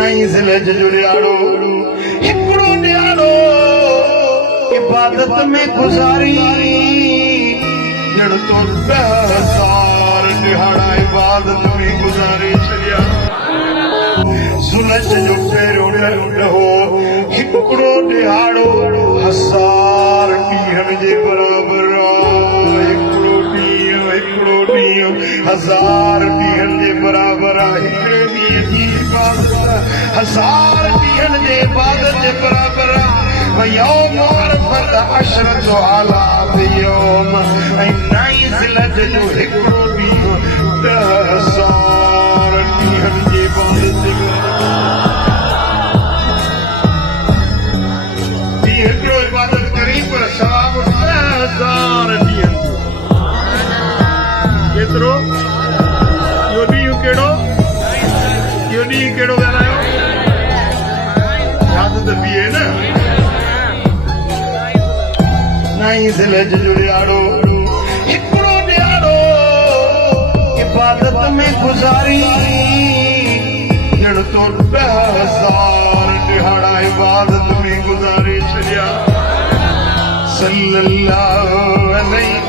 नहीं ज़िले जुड़ियाड़ो हिकड़ो ॾियारो इबादत में गुज़ारी ॼण तो 10,000 ॾिहाड़ा इबादत में गुज़ारे छॾिया। सुलझ जो पहिरियों ॾहो हिकड़ो ॾिहाड़ो 1000 ॾींहंनि जे बराबर आहे। हिकड़ो ॾींहुं 1000 ॾींहंनि जे बराबर आहे। हिकिड़े ॾींहं जी इबादत 1000 ॾींहंनि जे इबादत जे बराबर आहे। यौम अरफत अशरतु आलाफ यौम ऐं 9 ज़िलहज जो हिकड़ो ॾींहुं 10,000 ॾींहंनि जी इबादत जे हिकिड़ो इबादत करी पर सवाब 10,000 ॾींहंनि जो केतिरो? इहो ॾींहुं कहिड़ो? इहो ॾींहुं कहिड़ो ॻाल्हायो? यादि त बीहे न। 9 ज़िलहज जो ॾियारो हिकड़ो ॾियारो इबादत में गुज़ारी ॼण तो 10,000 ॾिहाड़ा इबादत में गुज़ारे छॾिया। सल्लल्लाहु अलैहि